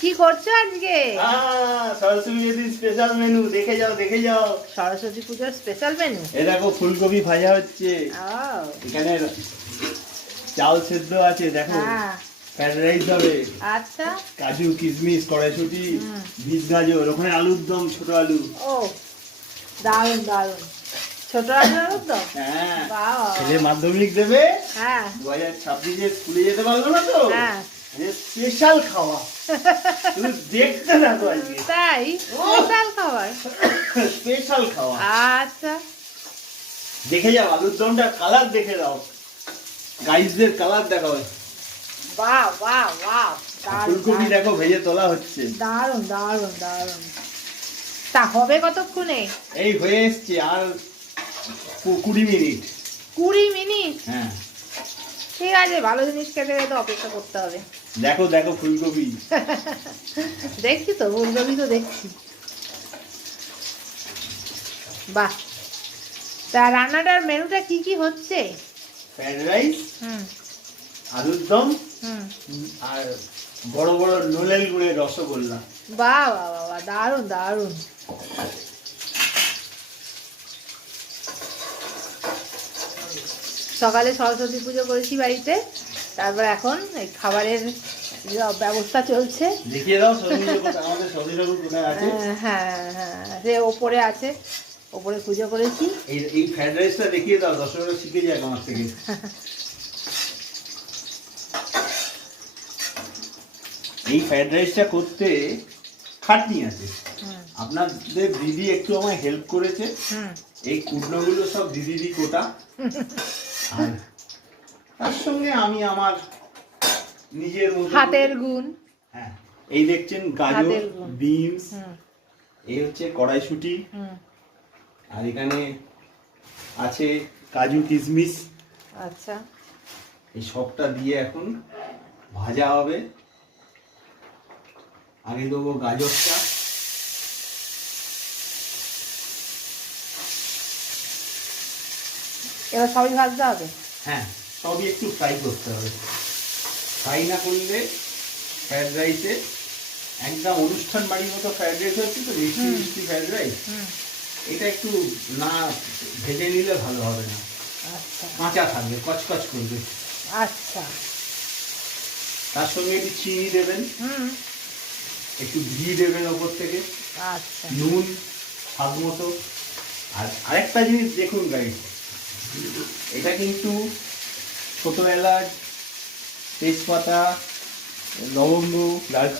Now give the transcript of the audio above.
কি করছো আজকে? সরস্বতী স্পেশাল মেনু, দেখে যাও দেখে যাও। সরস্বতী পূজার স্পেশাল মেনু। এই দেখো ফুলকপি ভাজা হচ্ছে, এখানে চাল সেদ্ধ আছে, দেখো ফ্রাইড রাইস হবে, আচ্ছা, কাজু কিশমিশ কড়াইশুঁটি বীজ গাজর, ওখানে আলুর দম, ছোট আলু। ও দারুন দারুন, ছোট আলুর দম। হ্যাঁ, বাহ, ছেলে মাধ্যমিক দেবে, হ্যাঁ 2026-এ স্কুলে যেতে পারবে না তো, হ্যাঁ স্পেশাল খাওয়া তুমি দেখতে থাকো আজকে। তাই স্পেশাল খাবার, স্পেশাল খাওয়া। আচ্ছা দেখে যাও আলুর দমটা, কালার দেখে দাও, গাইসদের কালার দেখাও। বাহ বাহ বাহ, ফুলকপি দেখো ভেজে তোলা হচ্ছে, দারুন দারুন দারুন। তা হবে কতক্ষণে? এই হয়ে এসছে, আর 20 মিনিট। 20 মিনিট? হ্যাঁ ঠিক আছে, ভালো জিনিস খেতে গেলে তো অপেক্ষা করতে হবে। দেখো দেখো ফুলকপি, দেখছি তো, ফুলকপি তো দেখছি। বাহ, তা রান্নাটার মেনুটা কি কি হচ্ছে? ফ্রাইড রাইস, হুম আলুর দম, হুম, আর বড় বড় নোলেল গুড়ের রসগোল্লা। বাহ বাহ বাহ বাহ, দারুন দারুন। সকালে সরস্বতী পুজো করেছি বাড়িতে, তারপর এখন এই খাবারের ব্যবস্থা চলছে। দেখিয়ে দাও আমাদের সবজি ঠাকুর কোথায় আছে। হ্যাঁ হ্যাঁ, সে ওপরে আছে, ওপরে পুজো করেছি। এই ফ্রাইড রাইসটা দেখিয়ে দাও, দর্শকরা শিখে যায় আমার থেকে। এই ফ্রাইড রাইসটা করতে খাটনি আছে, আপনাদের দিদি একটু আমায় হেল্প করেছে। এই কুটনোগুলো সব দিদিরই কোটা, আর তার সঙ্গে আমি আমার নিজের হাতের গুণ। হ্যাঁ, এই দেখছেন গাজর, বিনস, এই হচ্ছে কড়াইশুঁটি, আর এখানে আছে কাজু কিশমিশ। আচ্ছা, এই সবটা দিয়ে এখন ভাজা হবে। আগে দেবো গাজরটা, এবার সবই ভাজতে হবে। হ্যাঁ সবই একটু ফ্রাই করতে হবে, ফ্রাই না করলে ফ্রাইড রাইসে একদম অনুষ্ঠান বাড়ির মতো ফ্রাইড রাইস হচ্ছে তো, মিষ্টি মিষ্টি ফ্রাইড রাইস, এটা একটু না ভেজে নিলে ভালো হবে না, কাঁচা থাকবে, কচকচ করবে। আচ্ছা, তার সঙ্গে একটু চিনি দেবেন, একটু ঘি দেবেন ওপর থেকে, আচ্ছা, নুন স্বাদ মতো। আর আরেকটা জিনিস দেখুন গাইস, এটা কিন্তু ছোট এলাচ, তেজপাতা, লবঙ্গ, দারচিনি